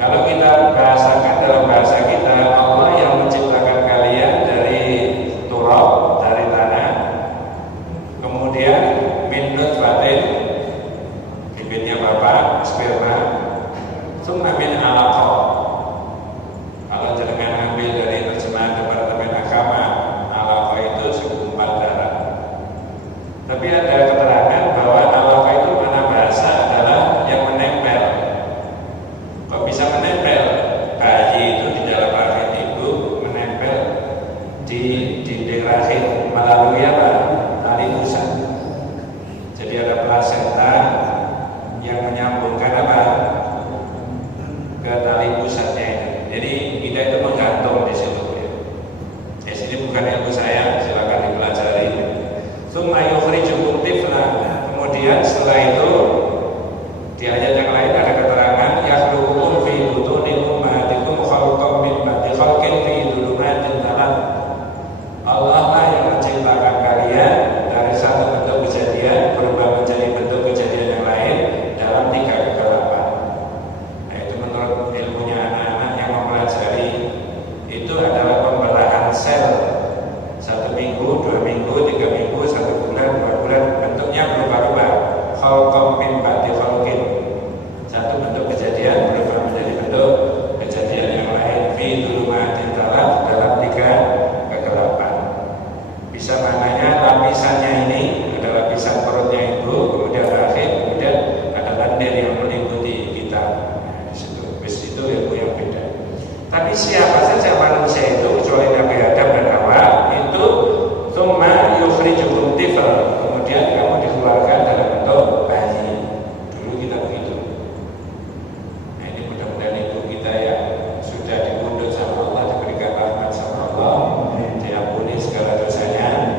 Kalau kita bahasakan dalam bahasa kita, Allah yang menciptakan kalian dari di rahim melalui apa? Tali pusat. Jadi ada plasenta yang menyambungkan apa? Ke tali pusatnya ini. Jadi kita itu menggantung di situ ya. Di sini bukan ilmu saya, silakan dipelajari. Tsumma yukhrijukum tiflan. Kemudian setelah itu di ayat yang lain ada keterangan yakhluqukum fi butuni ummahatikum khalqan min ba'di khalqin fi dhulumatin thalath. Allah lah yang menciptakan kalian dari satu bentuk kejadian berubah menjadi bentuk kejadian yang lain dalam 3 kegelapan. Nah, itu menurut ilmunya anak-anak yang mempelajari itu adalah pembelahan sel 1 minggu, 2 minggu, 3 minggu, 1 bulan, 2 bulan, bentuknya berubah-ubah. Khalqan min ba'di khalqin. Satu bentuk kejadian berubah menjadi bentuk kejadian yang lain fi dhulumatin thalath dalam 3 kegelapan. Bisa maknanya lapisannya ini adalah lapisan perutnya ibu, kemudian rahim, kemudian ada lendir yang meliputi kita. Nah, di situ, itu ilmu yang beda. Tapi siapa saja manusia itu kecuali Nabi Adam dan Hawa itu tsumma yukhrijukum tiflan. Kemudian kamu dikeluarkan dalam bentuk bayi. Dulu kita begitu. Nah, ini mudah-mudahan ibu kita yang sudah dipundhut sama Allah, diberikan rahmat sama Allah, diampuni segala dosanya.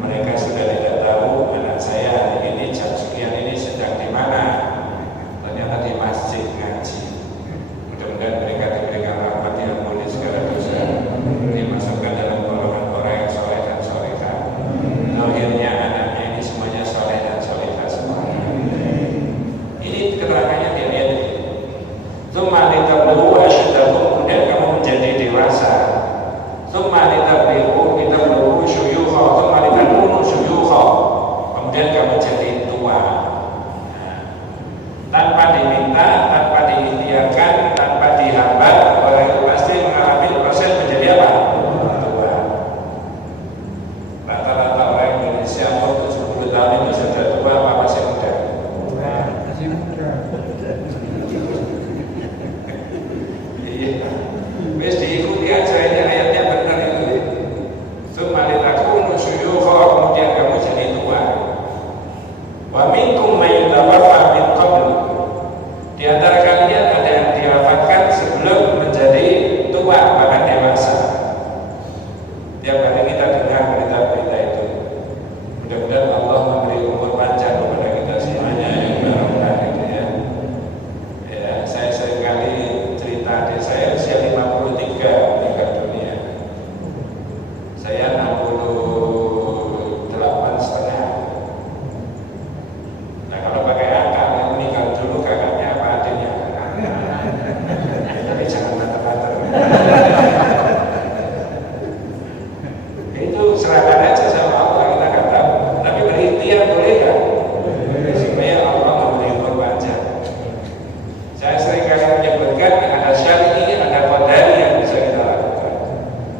Mereka sudah tidak tahu anak saya hari ini jam sekian ini sedang di mana. Ternyata di masjid ngaji. Mudah-mudahan mereka diberikan rahmat, diampuni segala dosa, dimasukkan dalam golongan orang yang soleh dan solehah. Lahirnya anaknya ini semuanya soleh dan solehah semuanya. Ini keterangannya di ayat ini. Tsumma litablighu ashuddakum, kemudian kamu menjadi dewasa. Tsumma litablighu syuyukha, tsumma litakunu syuyukha, kemudian kamu jadi tua. Nah, tanpa diminta, tanpa diikhtiarkan, tanpa dihambat, orang itu pasti mengalami proses menjadi apa? Tua. Rata-rata orang Indonesia umur 70 tahun itu sudah tua apa masih muda? Masih muda. Iya. Wis diikuti aja, ini ayatnya benar itu. Tsumma litakunu syuyukha, kemudian kamu jadi tua. Wa minkum may yutawaffa min qabl. Di antara kalian ada yang diwafatkan sebelum menjadi tua, bahkan dewasa. Tiap hari kita dengar berita-berita itu. Mudah-mudahan Allah memberi umur panjang kepada kita semuanya yang barokah gitu ya. Ya, saya seringkali cerita adik saya usia 53 meninggal dunia. Saya 68,5. Nah, kalau pakai angka yang meninggal dulu kakaknya apa adiknya? Tapi jangan bater-bater. Itu serahkan aja sama Allah, kita nggak tahu. Tapi berikhtiar boleh kan? Supaya Allah memberi umur panjang. Saya sering kali menyebutkan ada syar'i, ada qadari yang bisa kita lakukan.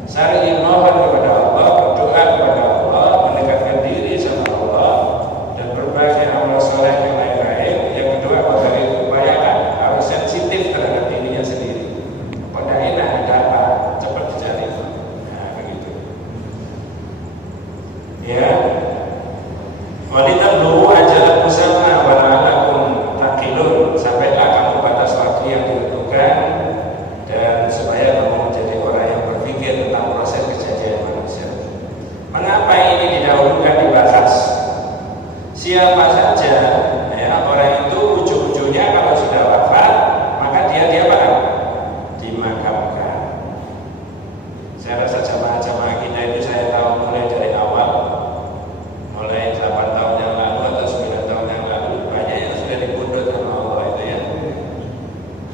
Syar'i mohon kepada Allah, berdoa kepada Allah, mendekatkan diri sama Allah, dan berbagai amal soleh yang lain-lain. Yang kedua, qadari upayakan harus sensitif terhadap dirinya sendiri. Pada enak ada apa, cepat dicari. Nah, begitu. Ya. Walitablu ajalan musamma wa la'allakum taqilun, sampailah kamu batas waktu yang ditentukan dan supaya kamu menjadi orang yang berpikir tentang proses kejadian manusia. Mengapa ini didahulukan dibahas? Siapa saja ya, orang itu ujung-ujungnya kalau sudah wafat maka dia apa? Dimakamkan. Saya rasa jamaah-jamaah kita itu saya tahu mulai dari awal, mulai 8 tahun yang lalu atau 9 tahun yang lalu, banyak yang sudah dipundhut sama Allah itu ya.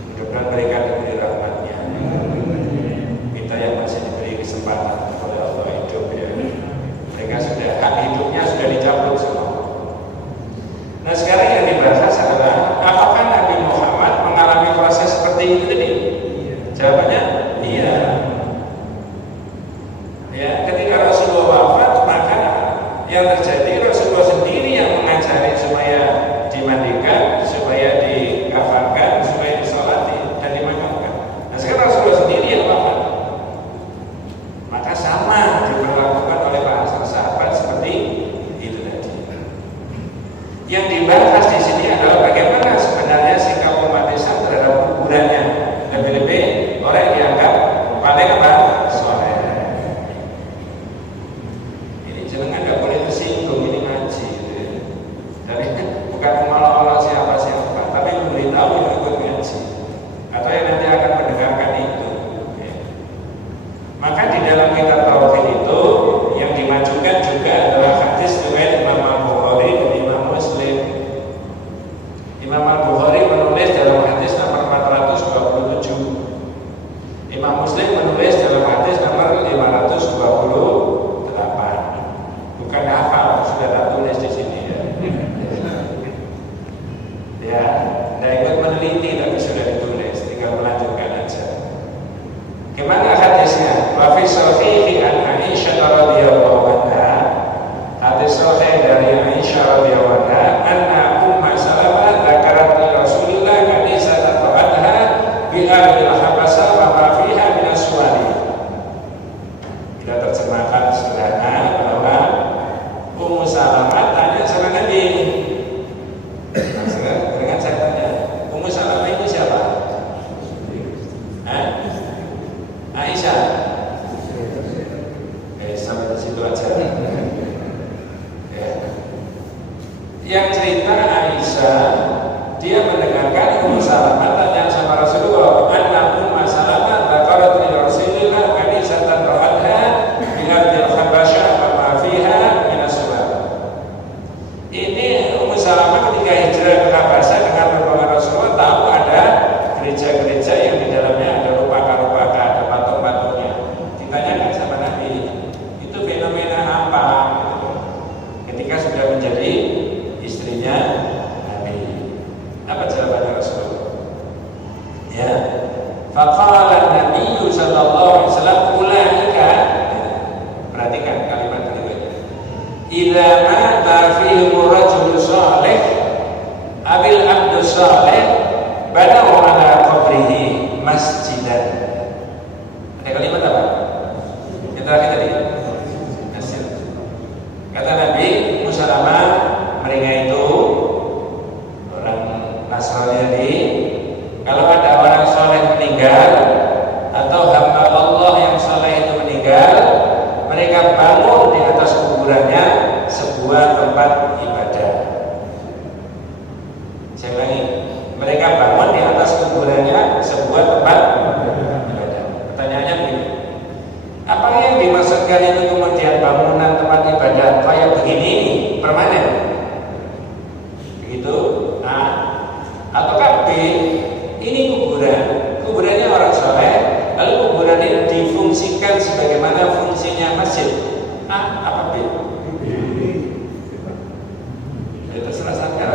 Mudah-mudahan mereka diberi rahmatnya. Kita yang masih diberi kesempatan oleh Allah hidup ya. Mereka sudah, hak hidupnya sudah dicabut sama Allah. Nah, sekarang yang dibahas adalah apakah Nabi Muhammad mengalami proses seperti itu tadi? Jawabannya iya. Ya, ketika Rasulullah wafat, maka yang terjadi Rasulullah sendiri yang mengajari supaya dimandikan, supaya dikafankan, supaya disolati dan dimakamkan. Nah, sekarang Rasulullah sendiri yang wafat, maka sama situ aja. Ya. Yang cerita Aisyah, dia mendengarkan Ummu Salamah tanya sama Rasulullah, anna Ummu Salamah dzakarat li Rasulillah kanisatan ra'atha bi ardil Habasyah wa ma fiha min as-suwab. Ini Ummu Salamah ketika hijrah ke Habasyah dengan rombongan Rasulullah tahu ada gereja-gereja yang di dalamnya ada rupaka-rupaka, ada patung-patungnya. Ditanyakan sama Nabi, itu fenomena apa? Ketika sudah menjadi istrinya Nabi, apa jawabannya Rasulullah? Ya, faqala Nabi sallallahu alaihi wasallam ulaika, perhatikan kalimat-kalimatnya, idza mata fihim rajul salih abil abdu salih banaw ala qabrihi masjidan. Ada kalimat apa? Yang terakhir tadi masjid. Kata Nabi Musalamah, mereka itu orang Nasrani tadi, kalau ada orang soleh meninggal atau hamba Allah yang soleh itu meninggal, mereka bangun di atas kuburannya sebuah tempat ibadah. Saya ulangi, mereka bangun di atas kuburannya sebuah tempat ibadah. Pertanyaannya begini, apakah yang dimaksudkan itu kemudian bangunan tempat ibadah kayak begini permanen? Begitu? Nah, ataukah B, ini kuburannya orang soleh, lalu kuburan ini difungsikan sebagaimana fungsinya masjid? A, apa B? Ya, terserah sampean.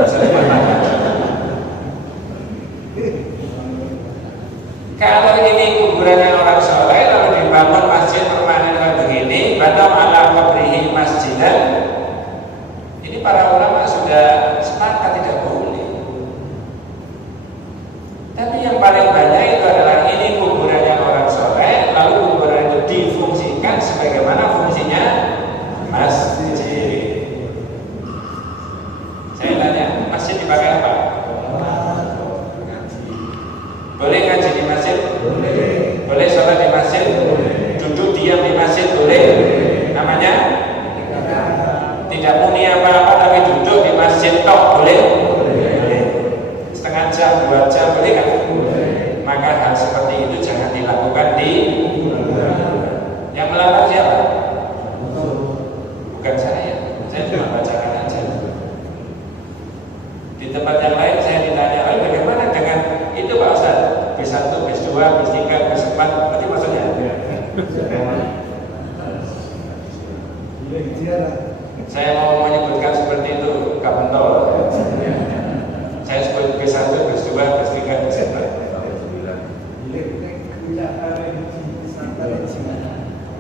Kalau ini kuburannya orang soleh lalu dibangun masjid permanen kayak begini, banaw ala qabrihi masjidan, ini para ulama sudah sepakat tidak boleh. Tapi yang paling banyak itu adalah ini kuburannya orang soleh, lalu kuburan itu difungsikan sebagaimana fungsinya masjid. Saya tanya, masjid dipakai apa? Boleh ngaji di masjid? Boleh. Boleh sholat di masjid? Boleh. Duduk diam di masjid? Boleh. Namanya? Tidak muni apa-apa tapi duduk di masjid tok boleh? Boleh. Setengah jam, 2 jam boleh kan? Boleh. Maka hal seperti itu jangan dilakukan di yang melarang siapa? Bukan saya cuma bacakan aja. Di tempat yang lain saya ditanya, bagaimana dengan itu Pak Ustaz? B1, B2, B3, B4, berarti maksudnya? Saya mau menyebutkan seperti itu, Kak Bentol. Saya sebut B1, B2, B3, B4.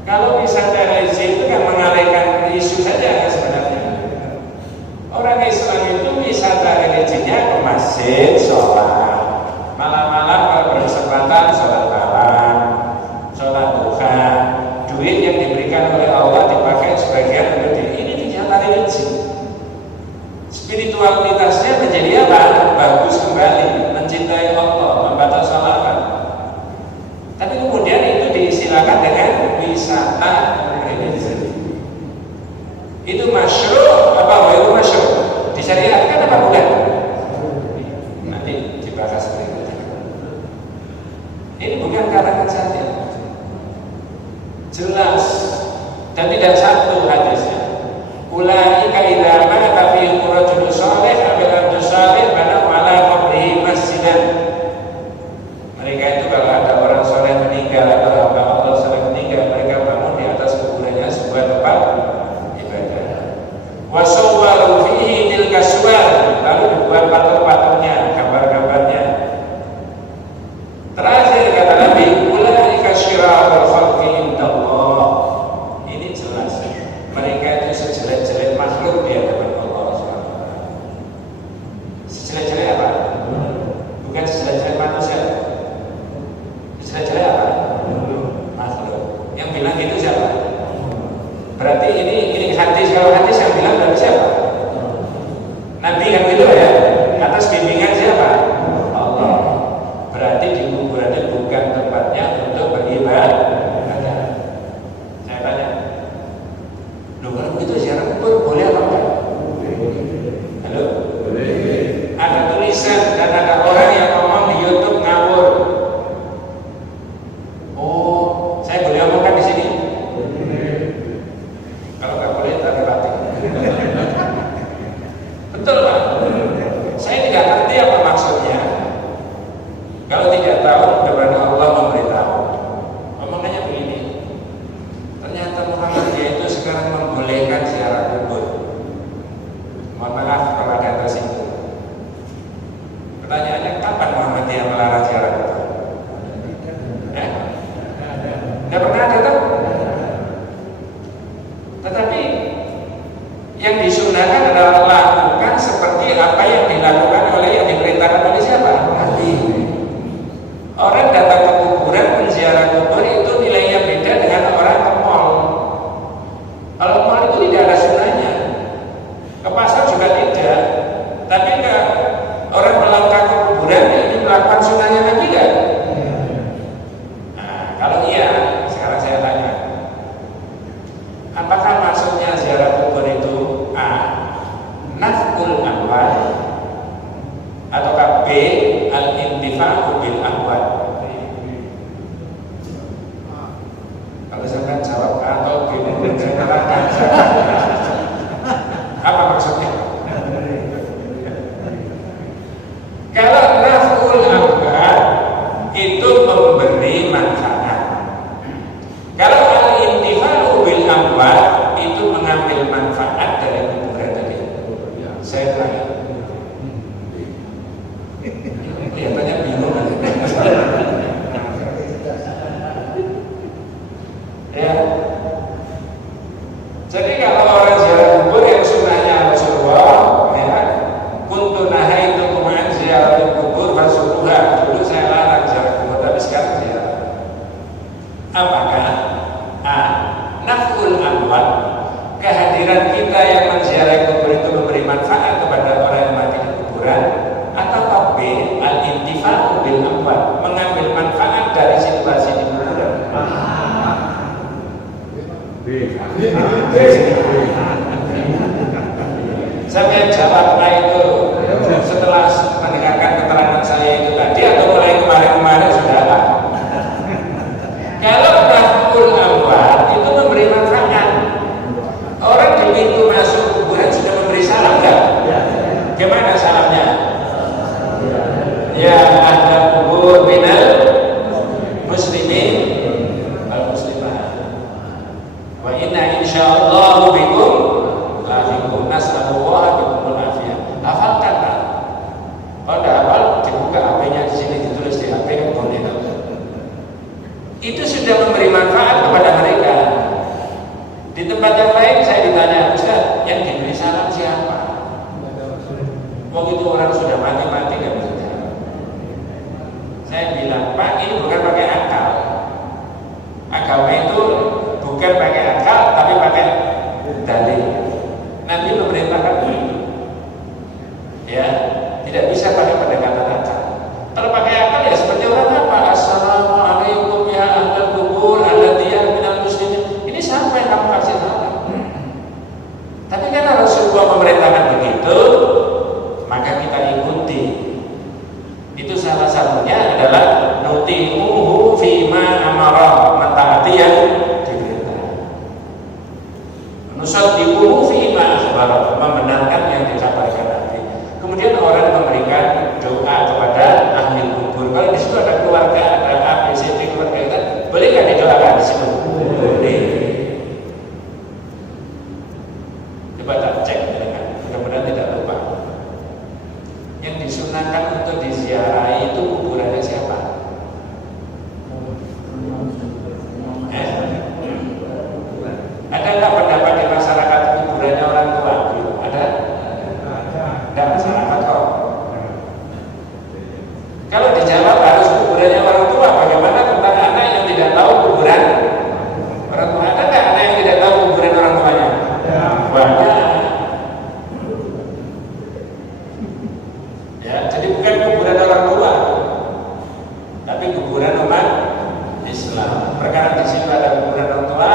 Kalau wisata religi itu kan mengalihkan isu saja sebenarnya. Orang Islam itu wisata religinya ke masjid, sholat. Malam-malam kalau berkesempatan sholat malam, sholat duha. Duit yang diberikan oleh Allah dipakai sebagian untuk ini wisata religi. Spiritualitasnya menjadi apa? Bagus kembali, mencintai Allah, membaca sholawat. Tapi kemudian itu diistilahkan dengan wisata religi. Itu masyru' apa ghairu masyru'? Disyariatkan apa bukan? Nanti dibahas berikutnya. Ini bukan karangan saya. Jelas dan tidak satu hadisnya. Ulaika idza mata fi rajulun salih abil abdu salih banaw ala qabrihi masjidan. Mereka itu kalau ada orang soleh meninggal atau hamba Allah soleh meninggal, mereka bangun di atas kuburannya sebuah tempat ibadah. Wasawwaru fihi tilka suwar, lalu dibuat patung-patungnya, gambar-gambarnya. Terakhir kata Nabi, ulaika syirarul khalqi indallah. Ini jelas mereka itu sejelek-jelek makhluk di hadapan Allah. Yang disunahkan adalah lakukan seperti apa yang dilakukan oleh yang diperintahkan oleh siapa? Nabi. Orang datang ke kuburan, menziarah kubur itu nilainya beda dengan orang ke mall. Kalau mall itu tidak ada sunahnya, ke pasar juga tidak. Tapi ke orang melakukan ke kuburan ini melakukan sunahnya lagi kan? Nah, kalau iya, sekarang saya tanya, apakah maksudnya ziarah kubur itu A. naf'ul amwal ataukah B. al-intifa'u bil amwal? Kalau saya jawab A atau B, apa maksudnya? Kalau naf'ul amwal itu memberi manfaat, kalau al-intifa'u bil amwal itu mengambil manfaat dari kuburan tadi. Saya tanya, kelihatannya bingung kan? Ya. Jadi kalau orang ziarah kubur yang sunnahnya Rasulullah, ya, kuntu nahaitu an ziaratil kubur fasuruha. Dulu saya larang ziarah kubur, tapi sekarang ziarah. Apakah A. naf'ul amwal, kehadiran kita yang menziarahi kubur itu memberi manfaat kepada orang yang mati di kuburan, atau B. al-intifa'u bil amwal, mengambil manfaat dari situasi di kuburan? Saya jawab itu setelah mendengarkan keterangan saya itu tadi atau mulai kemarin-kemarin sudah ada. Kalau naf'ul amwal itu memberi manfaat, orang di pintu masuk kuburan sudah memberi salam nggak? Gimana salamnya? Ya ada kubur minal muslimin wal muslimat, wa inna insyaallah bikum lahiqun, nas'alullah bikumul afiyah. Hafalkan kan? Kalau tidak hafal, dibuka HP-nya di sini, ditulis di HP kan boleh. Itu sudah memberi manfaat kepada mereka. Di tempat yang lain saya ditanya, Ustaz, yang diberi salam siapa? Waktu itu orang sudah mati-mati kan bisa jawab. Saya bilang, Pak, ini bukan pakai akal. Agama itu bukan pakai akal, tapi pakai dalil. Nabi memerintahkan begitu. Ya, tidak bisa pakai pendekatan akal. Kalau pakai akal ya seperti orang apa? Assalamualaikum ya ahlal kubur alladiyah minal muslimin. Ini siapa yang kamu kasih salam? Tapi karena Rasulullah memerintahkan begitu, maka kita ikuti. Itu salah satunya adalah nuti'uhu fima amara, mentaati yang diperintah. Nusaddiquhu fima akhbara, membenarkan yang disampaikan Nabi. Kemudian orang memberikan doa kepada ahli kubur. Kalau di situ ada keluarga, ada A, B, C, D keluarga kita, boleh nggak didoakan di situ? Boleh. Coba tak cek dengan, mudah-mudahan tidak lupa. Yang disunahkan untuk diziarahi itu kuburannya siapa? Ada nggak pendapat di masyarakat kuburannya orang tua? Ada? Ada masyarakat kok. Kalau dijawab harus kuburannya orang tua, bagaimana tentang anak yang tidak tahu kuburan orang tua? Ada nggak anak yang tidak tahu kuburan orang tuanya? Banyak. Ya, jadi bukan kuburan orang tua, tapi kuburan umat Islam. Perkara di situ ada kuburan orang tua,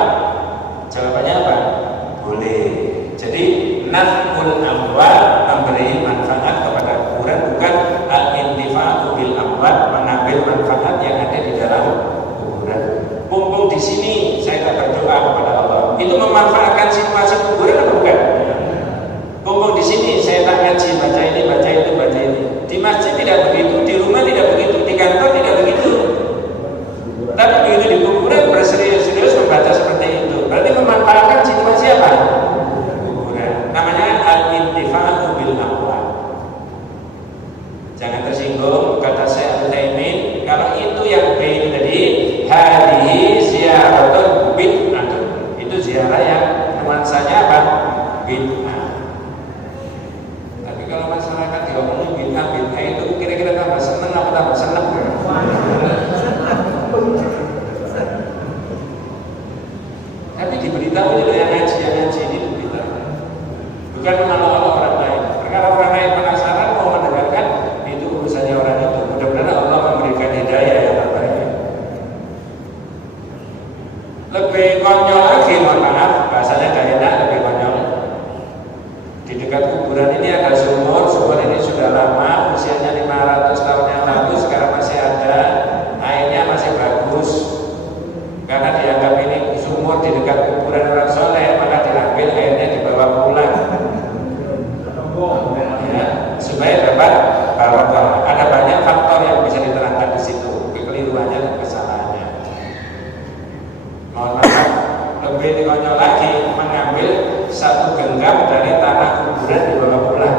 jawabannya apa? Boleh. Jadi naf'ul amwal, memberi manfaat kepada kuburan, bukan al-intifa'u bil amwal, mengambil manfaat yang ada di dalam kuburan. Mumpung di sini saya tak berdoa kepada Allah, itu memanfaatkan situasi kuburan atau bukan? Mumpung di sini saya tak ngaji, baca ini, baca itu, baca ini. Di masjid tidak begitu, di rumah tidak begitu, di kantor tidak begitu. Tapi begitu di kuburan berserius-serius membaca seperti itu. Berarti memanfaatkan situasi apa? Kuburan. Namanya al-intifa'u bil amwal. Jangan tersinggung, kata Syekh Al-Utsaimin, kalau itu yang B tadi, hadhihi ziyaratun bid'ah. Itu ziarah yang nuansanya apa? Bid'ah. diberitahu ini yang ngaji ini diberitahu. Bukan menolong orang lain. Karena orang lain penasaran mau mendengarkan, itu urusannya orang itu. Mudah-mudahan Allah memberikan hidayah yang terbaik. Lebih konyol lagi, mohon maaf, bahasanya gak enak, lebih konyol. Di dekat kuburan ini ada sumur ini sudah lama, usianya 500 tahun yang lalu, sekarang masih ada, airnya masih bagus. Karena dianggap ini sumur di dekat kuburan orang soleh, maka diambil airnya dibawa pulang. Ya, supaya dapat barokah. Ada banyak faktor yang bisa diterangkan di situ, kekeliruannya dan kesalahannya. Mohon maaf, lebih konyol lagi mengambil satu genggam dari tanah kuburan dibawa pulang.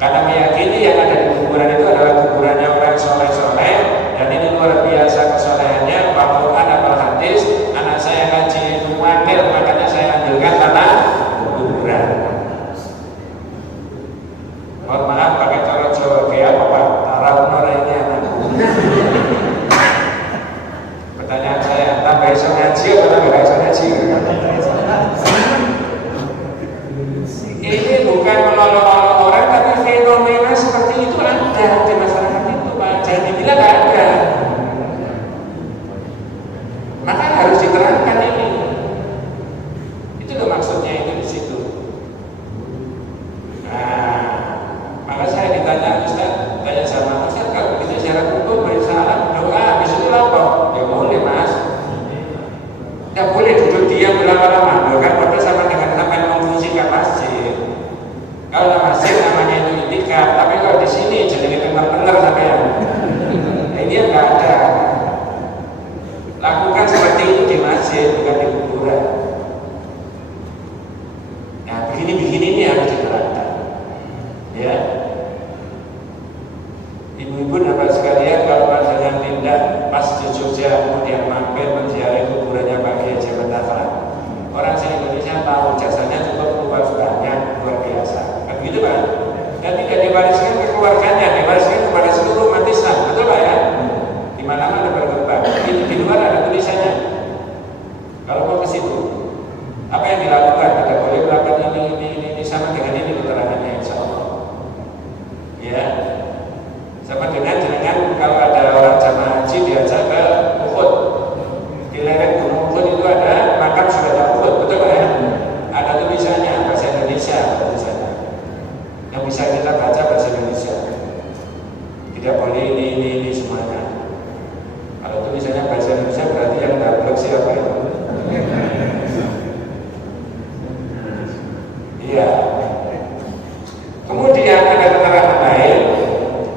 Karena meyakini yang ada di kuburan itu adalah kuburannya orang soleh-soleh, dan ini luar biasa kesolehannya. Al-Quran atau hadis, anak saya ngaji itu wakil, makanya saya ambilkan tanah kuburan. Mohon maaf pakai cara Jawa kayak apa Pak? Taraf norenya anakku. Pertanyaan saya, tambah besok ngaji atau tambah besok ngaji? Ini bukan menolong orang, tapi fenomena seperti itu ada di masyarakat itu Pak. Jangan dibilang nggak ada. Maka harus diterangkan ini. Itu loh maksudnya itu di situ. Nah, maka saya ditanya Ustaz, tanya sama Ustaz, kalau begitu syarat hukum salam doa, habis itu apa? Ya boleh Mas. Tidak boleh duduk diam berlama-lama. Kan pada sama dengan sampai memfungsikan masjid. Kalau masjid namanya itu itikaf, tapi kalau di sini jadi benar-benar sampai ini yang nggak ada. Lakukan seperti itu di masjid, bukan di kuburan. Nah, begini-begini ini harus diterapkan. Ya, ibu-ibu dan bapak sekalian, kalau misalnya pindah pas di Jogja, kemudian mampir menziarahi kuburannya Pak Kiai Haji Ahmad Dahlan, orang se-Indonesia tahu jasanya cukup luar banyak, luar biasa. Kan begitu Pak? Dan tidak diwariskan ke keluarganya, diwariskan kepada seluruh umat Islam, betul Pak ya? Di mana-mana berkembang. Di luar ada tulisannya. Kalau mau ke situ, apa yang dilakukan? Tidak boleh melakukan ini sama dengan ini keterangannya, insya Allah. Ya, sama dengan kalau ada orang jamaah haji diajak ke Uhud, di lereng Gunung Uhud itu ada makam syuhada Uhud, betul Pak ya? Ada tulisannya bahasa Indonesia, tulisannya yang bisa kita baca bahasa Indonesia. Tidak boleh ini semuanya. Kalau tulisannya bahasa Indonesia berarti yang dablek siapa ya? Iya. Kemudian ada keterangan lain,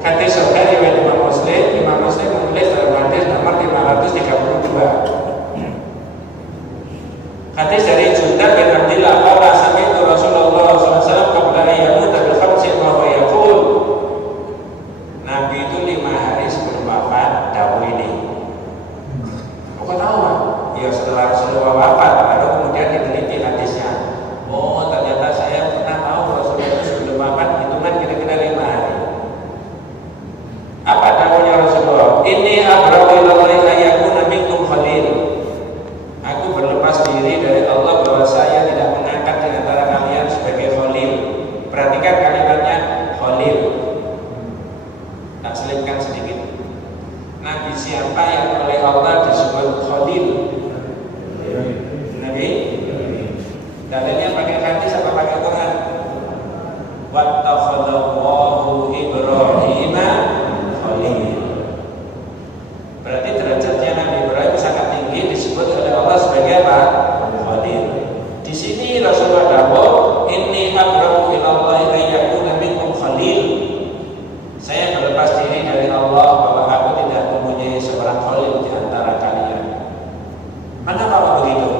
hadis sahih riwayat Imam Muslim menulis dalam hadis nomor 532. Hadis dari Jundab bin Abdillah qala sami'tu Rasulullah sallallahu alaihi wasallam qabla an yamuta bil khamsin wa huwa yaqul. Nabi itu 5 hari sebelum wafat dawuh ini. Kok tahu Pak? Ya setelah Rasulullah wafat baru kemudian diteliti hadisnya. Oh, ternyata saya pernah tahu Rasulullah itu sebelum wafat hitungan kira-kira 5 hari. Apa dawuhnya Rasulullah? Inni abra'u ilallahi ayyakuna minkum khalil. Aku berlepas diri dari Allah bahwa saya tidak mengangkat di antara kalian sebagai khalil. Perhatikan kalimatnya khalil. Tak selipkan sedikit. Nabi siapa yang oleh Allah disebut khalil? Nabi. Dalilnya pakai hadis apa pakai Quran? Wattakhadallahu Ibrahim khalil. Berarti derajatnya Nabi Ibrahim sangat tinggi, disebut oleh Allah sebagai apa? Khalil. Di sini Rasulullah dawuh, inni abra'u ilallahi ayyakuna minkum khalil. Saya berlepas diri dari Allah bahwa aku tidak mempunyai seorang khalil di antara kalian. Mana kalau begitu?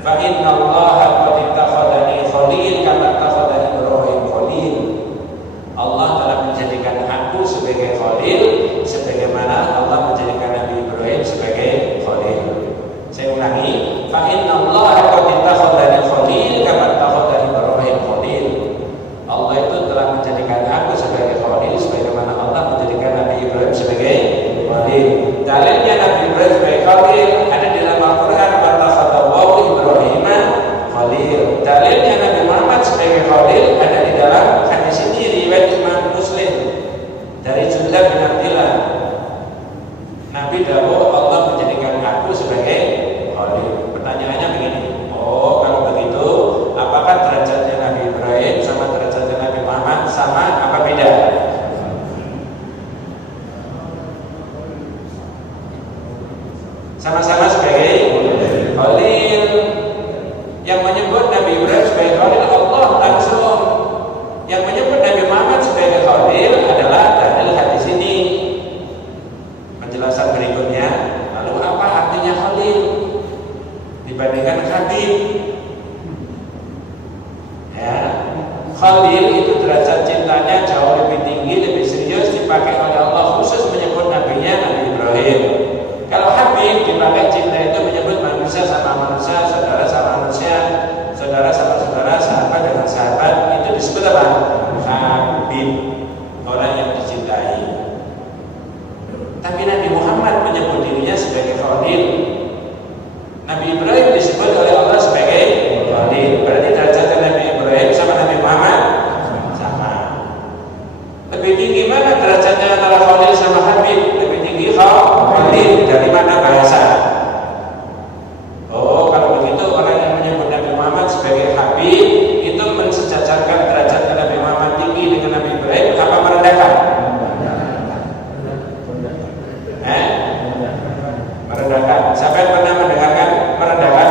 Fa innallaha qad ittakhadani khalil kama ittakhadha Ibrahim khalil. Allah telah menjadikan aku sebagai khalil sebagaimana Allah menjadikan Nabi Ibrahim sebagai khalil. Saya ulangi, fa innallaha qad ittakhadani khalil kama ittakhadha Ibrahim khalil. Allah itu telah menjadikan aku sebagai khalil sebagaimana Allah menjadikan Nabi Ibrahim sebagai khalil. Dalilnya Nabi Ibrahim sebagai khalil ada di dalam Al-Qur'an. Yang menyebut Nabi Ibrahim sebagai Khalil Allah langsung. Yang menyebut Nabi Muhammad sebagai Khalil adalah dalil hadis ini. Penjelasan berikutnya, lalu apa artinya Khalil dibandingkan Habib? Ya, Khalil itu derajat cintanya jauh lebih tinggi, lebih serius, dipakai oleh Allah khusus menyebut nabinya Nabi Ibrahim. Kalau Habib dipakai cinta itu menyebut manusia sama manusia, saudara sama manusia, saudara sama saudara, sahabat dengan sahabat, itu disebut apa? Habib, orang yang dicintai. Tapi Nabi Muhammad menyebut dirinya sebagai Khalil. Nabi Ibrahim disebut oleh Allah sebagai Khalil. Berarti derajat Nabi Ibrahim sama Nabi Muhammad sama. Lebih tinggi mana derajatnya antara Khalil sama Habib? Lebih tinggi Khalil. Dari mana bahasa? Oh, kalau begitu orang yang menyebut Nabi Muhammad sebagai Habib itu mensejajarkan derajat Nabi Muhammad tinggi dengan Nabi Ibrahim, apa merendahkan? Merendahkan. Siapa yang pernah mendengarkan merendahkan?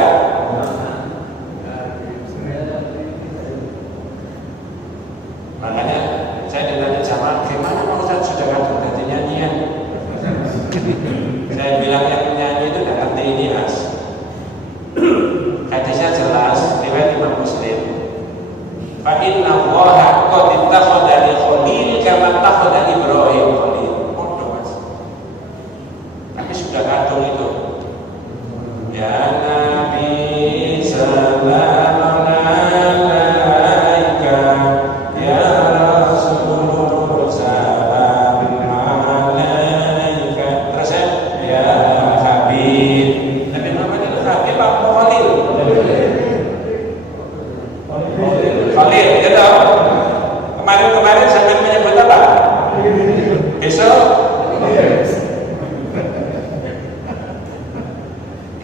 Makanya saya ditanya sama, gimana Pak Ustaz sudah kadung ganti nyanyian? Saya bilang yang menyanyi itu tidak ngerti ini mas. Hadisnya jelas, riwayat Imam Muslim. Fa inna Allaha qad ittakhadha li khalil kama ittakhadha Ibrahim khalil. Oh, mas. Tapi sudah kadung itu. Ya Nabi sallallahu alaika ya Rasul salam alaika. Terus ya Habib. Nabi Muhammad itu Habib apa Khalil? Khalil, ya tahu. Kemarin sampai menyebut apa? Besok.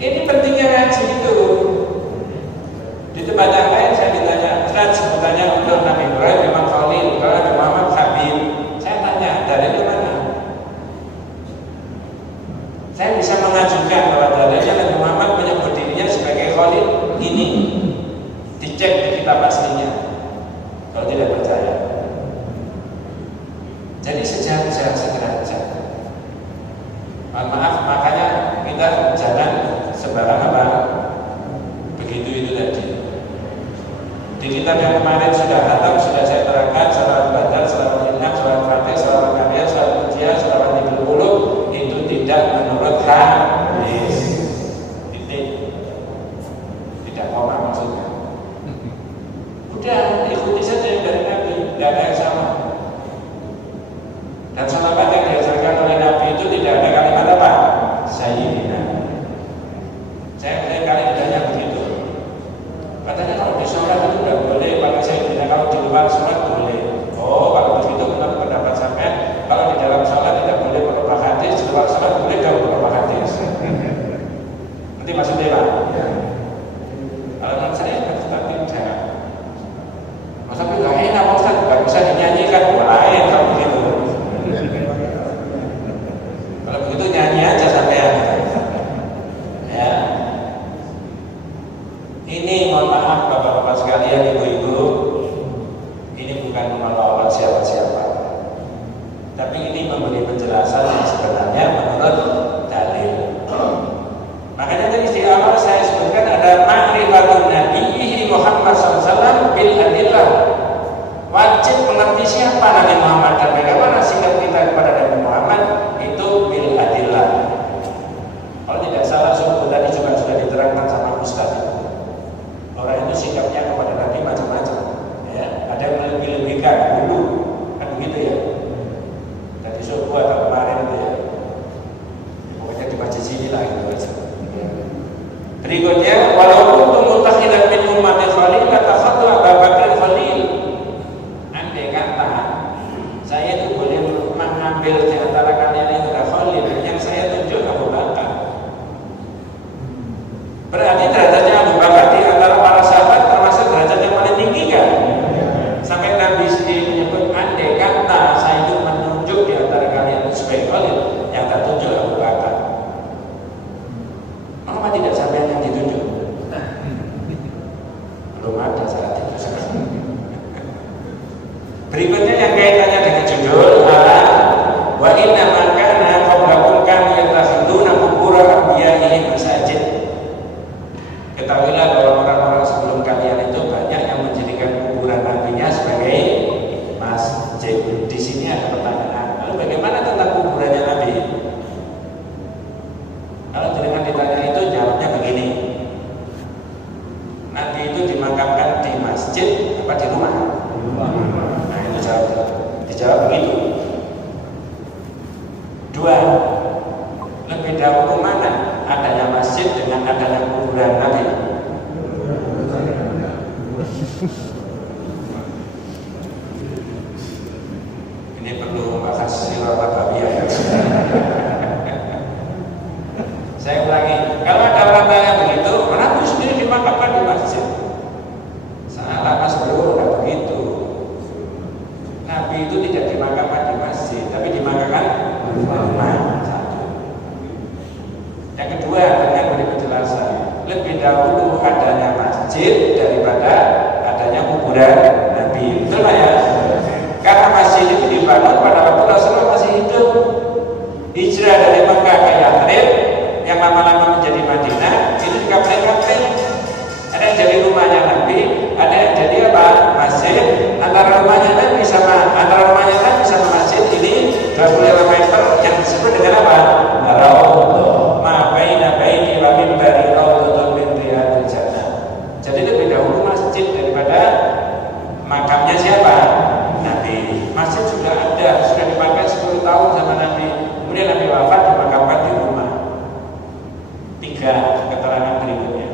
Ini pentingnya ngaji itu. Di tempat yang lain saya ditanya, Ustaz sebutannya untuk Nabi Ibrahim memang Khalil, kalau Nabi Muhammad Habib. Saya tanya, dalilnya mana? Saya bisa mengajukan bahwa dalilnya Nabi Muhammad menyebut dirinya sebagai Khalil ini. Dicek di kitab aslinya. Kalau tidak percaya. Jadi sederajat. Maaf, makanya kita jangan sembarang apa begitu itu tadi. Di kitab yang kemarin sudah datang, sudah saya terangkan salawat badar, salawat inam, salawat fatih, salawat kamiyah, salawat ujiah, salawat ibul qulub itu tidak menurut hadis. Tidak koma maksudnya. Udah ikuti saja yang dari Nabi, tidak ada yang sama. Dan salawat yang diajarkan oleh Nabi itu tidak ada kalimat apa? Sayyidina. Saya kali ditanya begitu. Katanya kalau di sholat itu tidak boleh pakai sayyidina, kalau di luar sholat boleh. Oh, kalau begitu menurut pendapat sampean, kalau di dalam sholat tidak boleh merubah hadis, di luar sholat boleh jauh merubah hadis. Nanti maksudnya Pak? Ya. Kalau menurut saya tidak. Masa nggak enak Pak Ustaz, nggak bisa dinyanyikan, lain kalau begitu. Kalau begitu nyanyi aja sampean. Ya. Ini mohon maaf bapak-bapak sekalian, ibu-ibu, ini bukan menolak siapa-siapa, tapi ini memberi penjelasan yang sebenarnya menurut dalil. Makanya tadi di awal saya sebutkan ada ma'rifatun nabiyyi Muhammad SAW bil adillah. Wajib mengerti siapa Nabi Muhammad dan bagaimana sikap kita kepada Nabi Muhammad itu bil adillah. Kalau tidak salah subuh tadi juga sudah diterangkan sama Ustaz. Orang itu sikapnya kepada Nabi macam-macam, ya. Ada yang lebih-lebihkan dulu, kan begitu ya. Tadi subuh atau kemarin itu ya. ketahuilah bahwa orang-orang sebelum kalian itu banyak yang menjadikan kuburan nabinya sebagai masjid. Di sini ada pertanyaan, lalu bagaimana tentang kuburannya Nabi? Kalau dengan ditanya itu jawabnya begini, Nabi itu dimakamkan di masjid apa di rumah? Nah itu dijawab begitu. Dua, lebih dahulu mana adanya masjid dengan adanya kuburan Nabi? Ini perlu bahas sirah nabawiyah ya. Saya ulangi, kalau ada orang tanya begitu, Nabi sendiri dimakamkan di masjid. Salah Mas Bro, tidak begitu. Nabi itu tidak dimakamkan di masjid, tapi dimakamkan di rumah. Yang kedua, dengan beri penjelasan, lebih dahulu adanya masjid daripada adanya kuburan Nabi. Betul ya? Karena masjid itu dibangun pada waktu Rasulullah masih hidup. Hijrah dari Mekah ke Yathrib yang lama-lama menjadi Madinah itu dikapling-kapling. Ada yang jadi rumahnya Nabi, ada yang jadi apa? Masjid. Antara rumahnya Nabi sama masjid ini 25 meter yang disebut dengan apa? Raudhah. Ma baina baini wa minbari raudhatun min riyadil jannah. Jadi lebih dahulu masjid daripada makamnya siapa? Nabi. Masjid sudah ada, sudah dipakai 10 tahun sama Nabi. Kemudian Nabi wafat dimakamkan di rumah. 3 keterangan berikutnya.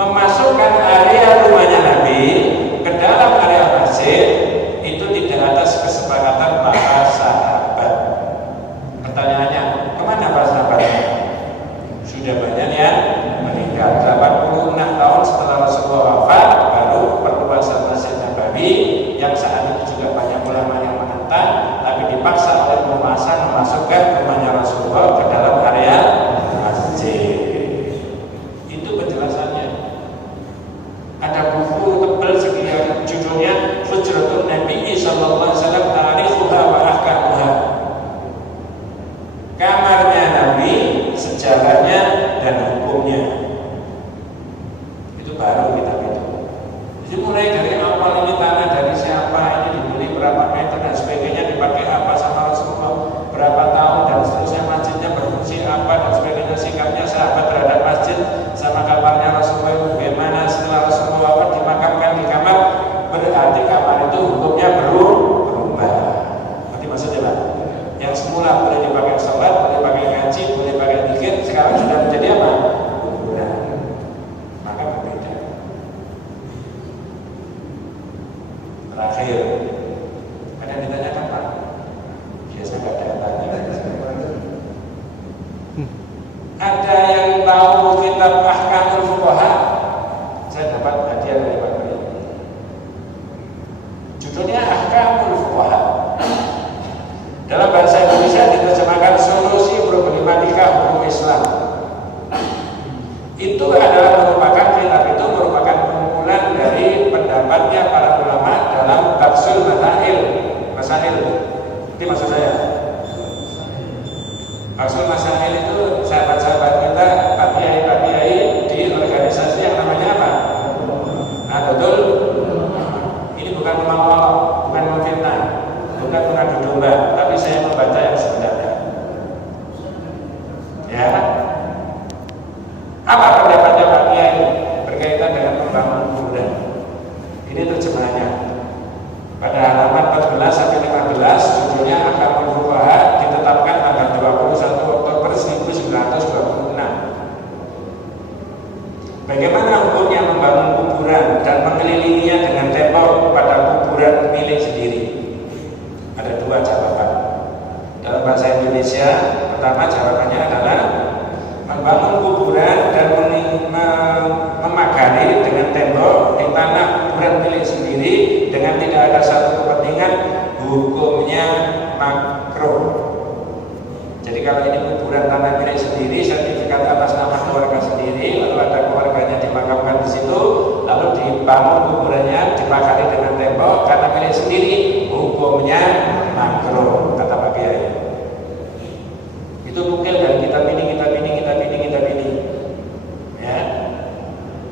Memasukkan area rumahnya Nabi ke dalam area masjid itu tidak atas kesepakatan para sahabat. Pertanyaannya, kemana para sahabatnya? Sudah banyak yang meninggal. 86 tahun setelah Rasulullah wafat baru perluasan Masjid Nabawi yang saat itu juga banyak ulama yang menentang, tapi dipaksa oleh penguasa memasukkan rumahnya Rasulullah ke dalam area masjid. Itu penjelasannya. Ada buku tebal sekian judulnya Hujratun Nabi sallallahu alaihi wasallam Tarikhuha wa Ahkamuha. Kamarnya Nabi, sejarahnya dan hukumnya. Itu baru kitab itu. Jadi mulai dari awal ini tanah dari siapa, ini dibeli berapa meter dan sebagainya, dipakai apa sama Rasulullah, berapa tahun dan seterusnya, masjidnya berfungsi apa dan sebagainya, sikapnya sahabat terhadap masjid sama kamarnya Rasulullah itu bagaimana setelah Rasulullah wafat dimakamkan di kamar, berarti kamar itu hukumnya berubah. Nanti maksudnya Pak, yang semula boleh dipakai sholat, boleh dipakai ngaji, boleh dipakai zikir, sekarang sudah menjadi apa? Kuburan. Maka berbeda. Terakhir, ada yang ditanyakan Pak? Biasa nggak ada yang tanya. Ada yang tahu kitab Ahkamul Fuqaha? Saya dapat hadiah dari Pak Guru. Judulnya Ahkamul Fuqaha. Dalam bahasa Indonesia diterjemahkan solusi problematika hukum Islam. Itu adalah merupakan kitab itu merupakan kumpulan dari pendapatnya para ulama dalam tafsir masail. Itu maksud saya. Tafsir masail itu sahabat-sahabat kita, Pak Kiai di organisasi yang namanya apa? Nah betul. Ini bukan mau, bukan memfitnah, bukan mengadu domba, tapi saya membaca yang sebenarnya. Ya. Apa pendapatnya Pak Kiai berkaitan dengan pembangunan kuburan? Ini terjemahannya. Pada halaman 14 sampai 15 judulnya Ahkamul Fuqaha, ditetapkan tanggal 21 Oktober 1926. Bagaimana hukumnya membangun kuburan dan mengelilinginya dengan tembok pada kuburan milik sendiri? Ada 2 jawaban. Dalam bahasa Indonesia, pertama jawabannya adalah membangun kuburan dan memagari dengan tembok di tanah kuburan milik sendiri dengan tidak ada satu kepentingan, hukumnya makruh. Jadi kalau ini kuburan tanah milik sendiri, sertifikat atas nama keluarga sendiri, lalu ada keluarganya dimakamkan di situ, lalu dibangun kuburannya, dipagari dengan tembok karena milik sendiri, hukumnya makruh, kata Pak Kiai. Itu nukil dari kitab ini. Ya.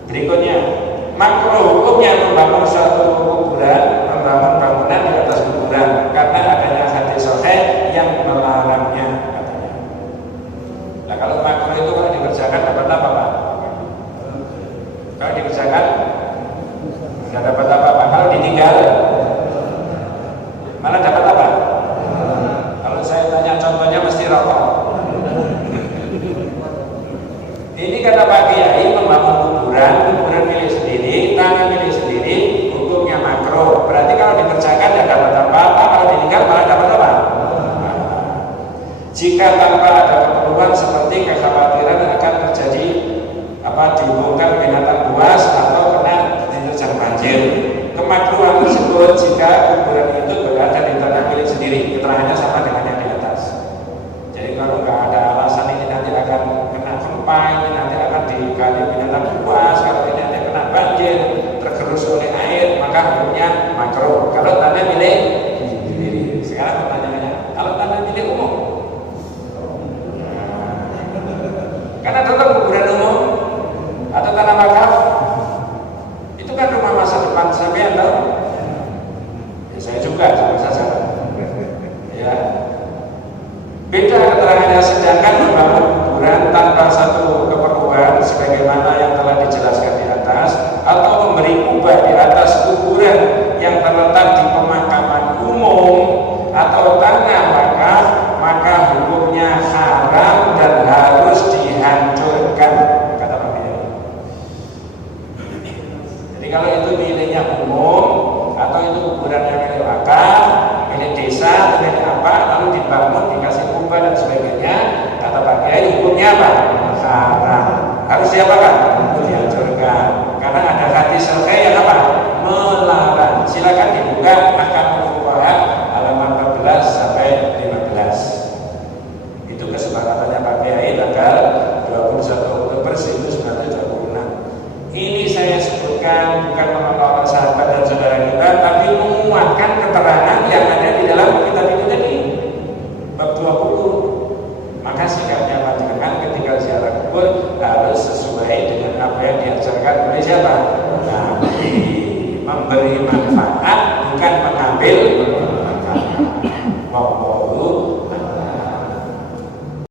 Berikutnya, makruh hukumnya membangun suatu kuburan, membangun bangunan di atas kuburan karena adanya hadis sahih yang melarangnya katanya. Nah, kalau makruh itu kalau dikerjakan dapat apa, Pak? Kalau dikerjakan nggak dapat apa-apa. Kalau ditinggal malah dapat apa? Kalau saya tanya contohnya mesti rokok. Ini kata Pak Kiai membangun kuburan milik sendiri, tanah milik sendiri, hukumnya makruh. Berarti kalau dikerjakan tidak dapat apa-apa, kalau ditinggal malah dapat apa? Jika tanpa ada keperluan seperti kekhawatiran akan terjadi dibongkar binatang buas atau kena diterjang banjir. Kemakruhan tersebut jika kuburan itu berada di tanah milik sendiri, keterangannya sama dengan yang di atas. Jadi kalau nggak ada alasan ini nanti akan kena gempa, ini nanti akan digali binatang buas, kalau ini nanti kena banjir, tergerus oleh air, maka hukumnya makruh. Kalau tanah milik sendiri. Sekarang pertanyaannya, kalau tanah milik umum, karena tetap kuburan umum atau tanah wakaf, itu kan rumah masa depan sampai atau ya, saya juga sama saja. Ya. Beda keterangannya, sedangkan membangun kuburan tanpa satu keperluan sebagaimana yang telah dijelaskan di atas, atau memberi kubah di atas kuburan yang terletak di pemakaman umum atau tanah wakaf, maka hukumnya haram dan harus dihancurkan, kata Pak Kiai. Jadi kalau itu miliknya umum atau itu kuburannya milik wakaf, milik desa, milik apa, lalu dibangun, dikasih kubah dan sebagainya, kata Pak Kiai hukumnya apa? Haram. Harus diapakan? Dihancurkan. Karena ada hadis sahih yang apa? Melarang. Silakan dibuka Ahkamul Fuqaha halaman 14 sampai 15. Itu kesepakatannya Pak Kiai tanggal 21 Oktober 1926. Ini saya sebutkan bukan menolak sahabat dan saudara kita, tapi menguatkan keterangan yang ada di dalam kitab itu tadi, bab 20. Maka sikapnya panjenengan ketika ziarah kubur harus sesuai dengan apa yang diajarkan oleh siapa? Nabi. Memberi manfaat bukan mengambil manfaat.